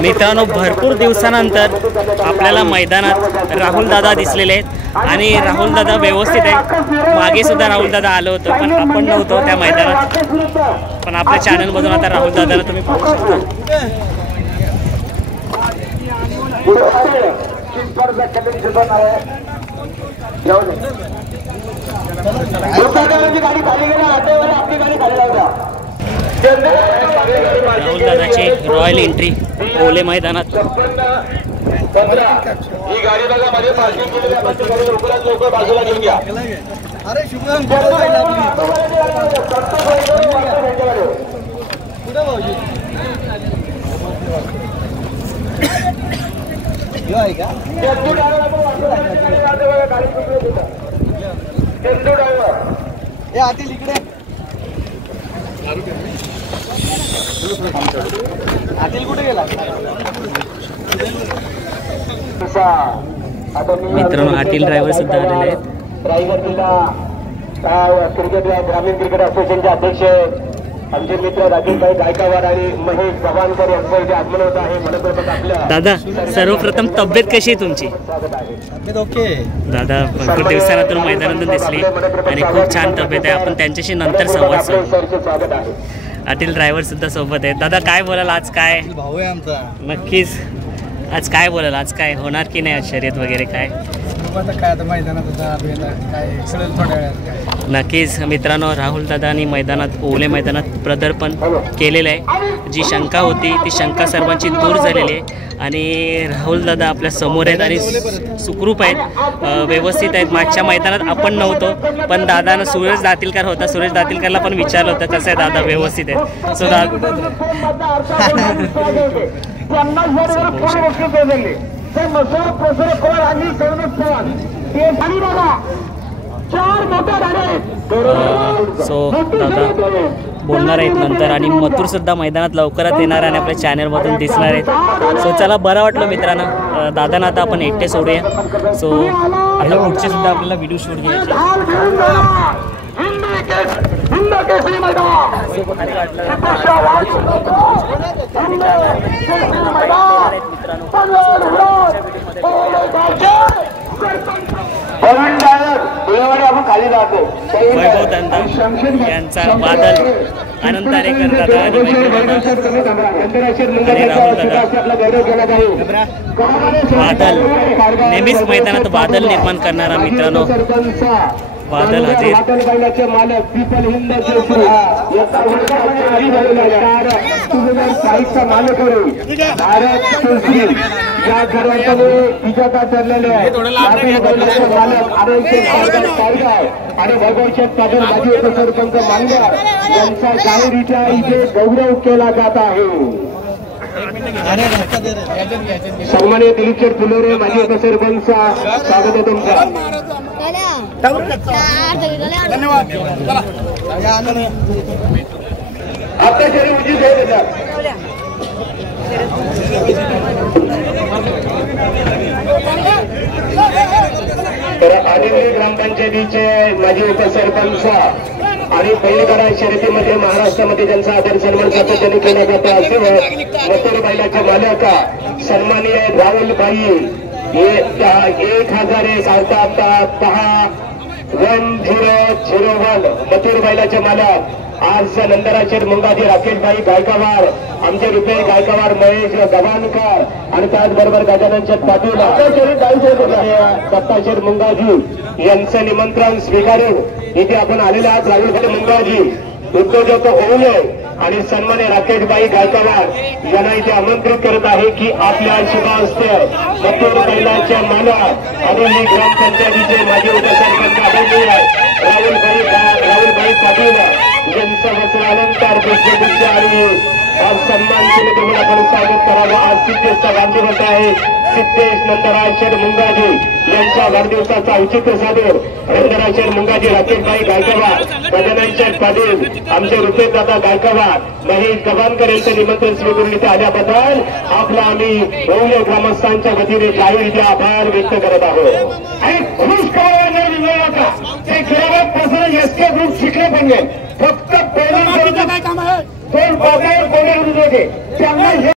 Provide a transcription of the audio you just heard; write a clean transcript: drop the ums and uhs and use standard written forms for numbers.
मित्रांनो, भरपूर दिवसानंतर आपल्याला मैदानात राहुल दादा दिसलेले आहेत आणि राहुल दादा व्यवस्थित आहे. मागे सुद्धा राहुल दादा आलो होतो पण आपण नव्हतो त्या मैदानात, पण आपल्या चॅनलमधून आता राहुल दादाला तुम्ही पाहू शकता. राहुल दादाची रॉयल एंट्री ओले मैदानात. ही गाडी बघा मध्ये पार्किंग केलेली आपण लवकरात बाजूला घेऊन घ्या. अरे शुभम इकडे आतील कुठे गेला. मित्रांनो, आतील ड्रायव्हर सुद्धा आलेले आहेत. ड्रायव्हर क्रिकेट ग्रामीण क्रिकेट असोसिएशनचे अध्यक्ष आमचे मित्र राकेशभाई गायकवाड आणि महेश गव्हाणकर यांचं इथे आगमन होत आहे. मनपूर्वक आपल्या दादा, सर्वप्रथम तब्येत कशी आहे तुमची? तब्येत ओके दादा. भरपूर दिवसानंतर मैदानातून दिसली आणि खूप छान तब्येत आहे. आपण त्यांच्याशी नंतर संवाद साधू. आतील ड्रायव्हर सुद्धा सोबत आहेत. दादा, काय बोलाल आज? काय भाऊ आहे आमचा. नक्कीच आज काय बोलाल? आज काय होणार की नाही? आज शर्यत वगैरे काय? काय आता मैदानात काय थोड्या वेळात. नक्कीच मित्रांनो, राहुल दादांनी मैदानात ओले मैदानात प्रदर्पण केलेलं आहे. जी शंका होती ती शंका सर्वांची दूर झालेली आहे आणि राहुल दादा आपल्या समोर आहेत आणि सुखरूप आहेत, व्यवस्थित आहेत. मागच्या मैदानात आपण नव्हतो पण दादानं सुरेश दातीलकर होता, सुरेश दातीलकरला पण विचारलं होतं कसं आहे दादा, व्यवस्थित आहे. सो दादा बोलणार आहेत नंतर आणि मथुर सुद्धा मैदानात लवकरात येणार आणि आपल्या चॅनलमधून दिसणार आहेत. सो चला, बरं वाटलं मित्रांनो. दादांना आता आपण एकटे सोडूया. सो आता पुढचे सुद्धा आपल्याला व्हिडिओ शूट घ्यायचे. वैभव दादा यांचा बादल, आनंद तारेकर दादा आणि राहुल दादा. बादल नेहमीच मैदानात बादल निर्माण करणारा मित्रांनो, बादल हजीर. या घरामध्ये विजेता ठरलेले आहे आणि वैभवशेठ पाटील माजी उपसरपंच मानगाव यांचा जाहीररित्या इथे गौरव केला जात आहे. सन्माननीय दिलीपशेठ फुलोरे माजी उपसरपंच, स्वागत आहे तुमचं. धन्यवाद. आपल्या शरीर उचित होत येतात. तर आदिवासी ग्रामपंचायतीचे माजी उपसरपंच आणि बैलगाडा शर्यतीमध्ये महाराष्ट्रामध्ये ज्यांचा आदर सन्मान सातत्याने केला जातो असे मथुर बैलाचे मालक सन्माननीय राहुलभाई 1001 आता 1001 मथुर बैलाचे मालक आज नंदराशेठ मुंगाजी राकेशभाई गायकवाड, आमचे रुपेश गायकवाड, महेश गव्हाणकर आणि त्याचबरोबर गजाननशेठ पाटील दत्ताशेठ मुंगाजी यांचं निमंत्रण स्वीकारून इथे आपण आलेले आहात. राहुलभाई मुंगाजी उद्योजक होऊन आणि सन्मान्य राकेशभाई गायकवाड यांना इथे आमंत्रित करत आहे की आपल्या शुभ हस्ते मथुर बैलाच्या मालक आणि ग्रामपंचायतीचे माजी उपसरपंच राहुलभाई पाटील यांचं वस्त्र अलंकार पुष्पगुच्छ आणि आज सन्मान केले म्हणून आपण स्वागत करावं. आज सिद्धेशचा वाढदिवस आहे. सिद्धेश नंदराशेठ मुंगाजी यांच्या वाढदिवसाचा औचित्य साधून नंदराशेठ मुंगाजी राकेशभाई गायकवाड, गजाननशेठ पाटील, आमचे रुपेश दादा गायकवाड, महेश गव्हाणकर यांचं निमंत्रण स्वीकारून इथे आल्याबद्दल आपला आम्ही ओले ग्रामस्थांच्या वतीने जाहीर आभार व्यक्त करत आहोत. आणि खुश करायला ते ग्रामात पासून एसके ग्रुप शिकले पाहिजे. फक्त काय काम आहे दोन बागायत कोणी त्यांना